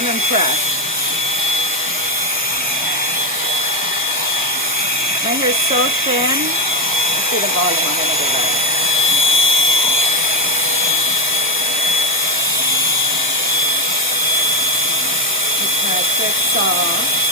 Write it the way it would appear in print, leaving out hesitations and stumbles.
I'm impressed. My hair is so thin. Let's see the volume. I'm gonna do that. It's nice, it's soft.